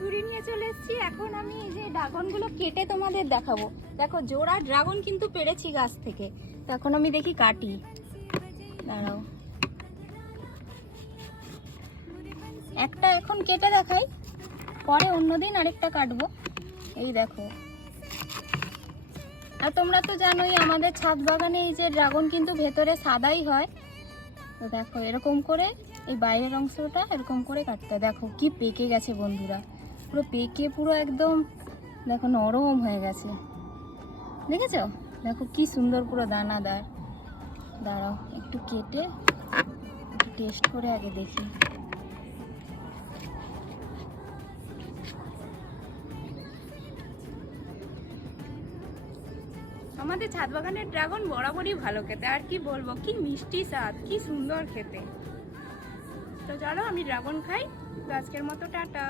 ছুরি নিয়ে চলে এসেছি। এখন আমি এই যে ড্রাগনগুলো কেটে তোমাদের দেখাবো। দেখো জোড়া ড্রাগন কিন্তু পেড়েছি গাছ থেকে। তো এখন আমি দেখি কাটি, দাঁড়াও একটা এখন কেটে দেখাই, পরে অন্যদিন আরেকটা কাটবো। এই দেখো, আর তোমরা তো জানোই আমাদের ছাদ বাগানে এই যে ড্রাগন কিন্তু ভেতরে সাদাই হয়। তো দেখো এরকম করে এই বাইরের অংশটা এরকম করে কাটতে হয়। দেখো কি পেকে গেছে বন্ধুরা, পুরো পেকে পুরো একদম দেখো নরম হয়ে গেছে, দেখেছো? দেখো কি সুন্দর পুরো দানাদার। দাঁড়াও একটু কেটে একটু টেস্ট করে আগে দেখি। আমাদের ছাদ বাগানের ড্রাগন বরাবরই ভালো খেতে, আর কি বলবো, কি মিষ্টি স্বাদ, কি সুন্দর খেতে। তো চলো আমি ড্রাগন খাই। তো আজকের মতো টাটা।